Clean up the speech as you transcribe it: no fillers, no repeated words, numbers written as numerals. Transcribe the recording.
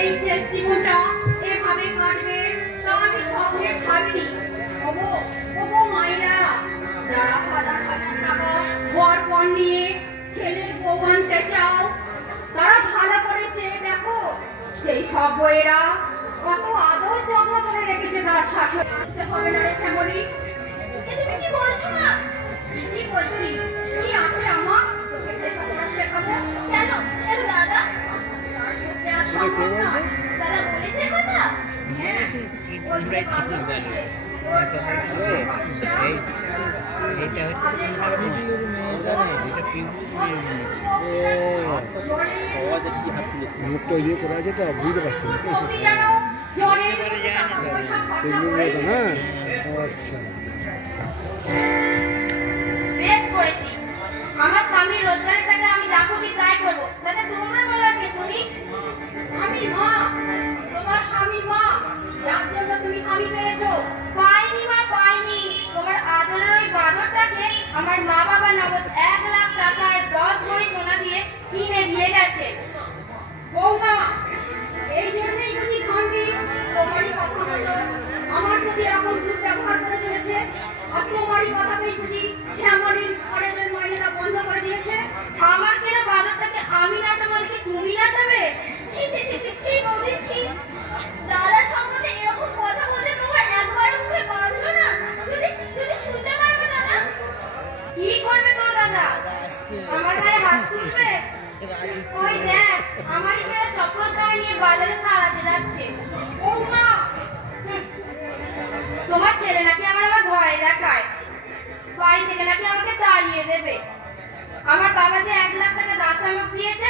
এই শেষ জীবনটা এভাবে কাটবে তা আমি সঙ্গে ভাবিনি। ওগো ওগো মায়েরা, যারা হাজার হাজার টাকা ঘর নিয়ে ছেলের বউ আনতে চাও, তারা ভালো করে চেয়ে দেখো সেই সব বইয়েরা কত আদর যত্ন করে রেখেছে তার শাশুড়ি। বুঝতে হবে না রে শ্যামলী। তুমি কি বলছো না? কি বলছি, কি আছে আমার তোকে লেখাপড়া শেখাবো। কেন কেন দাদা? দাদা বলেছে কথা? হ্যাঁ, ওই যে কথা বলেছে। মুখটা ইয়ে করে আছে তো বুঝতে পারছি না। না আচ্ছা, বেশ করেছি। আমার স্বামীর রোজগারের টাকা আমি যা খুশি তাই করবো। দাদা তোমরা বলার কে শুনি? আমি মা, তোমার স্বামীর মা, যার জন্য তুমি স্বামী পেয়েছো। পাইনি মা, পাইনি। তোমার আদরের ওই বাদরটাকে আমার মা বাবা নগদ 1,00,000 টাকার 10 ভরি সোনা দিয়ে কিনে দিয়ে গেছে। বৌমা, এই জন্যই বুঝি শান্তি তোমারই কথা মতো আমার প্রতি এরকম দুর্ব্যবহার করে চলেছে। আর তোমারই কথাতেই বুঝি শ্যামলীর ঘরের মাইনেটা বন্ধ করে দিয়েছে। আমার কেনা বাদরটাকে আমি নাচাবো নাকি তুমি নাচাবে? ছি ছি ছি ছি ছি বৌদি ছি। দাদার সম্বন্ধে এরকম কথা বলতে তোমার একবারও মুখে বাঁধলো না? যদি যদি শুনতে পারবে দাদা? কি করবে তোর দাদা? আমার গায়ে হাত তুলবে? ওই দেখ আমারই ছেলে চপ্পল গায়ে নিয়ে বাজারে সারাতে যাচ্ছে। ও মা, তোমার ছেলে নাকি আমার আবার ভয় দেখায়, বাড়ি থেকে নাকি আমাকে তাড়িয়ে দেবে। আমার বাবা যে 1,00,000 টাকা দাঁত চামক দিয়েছে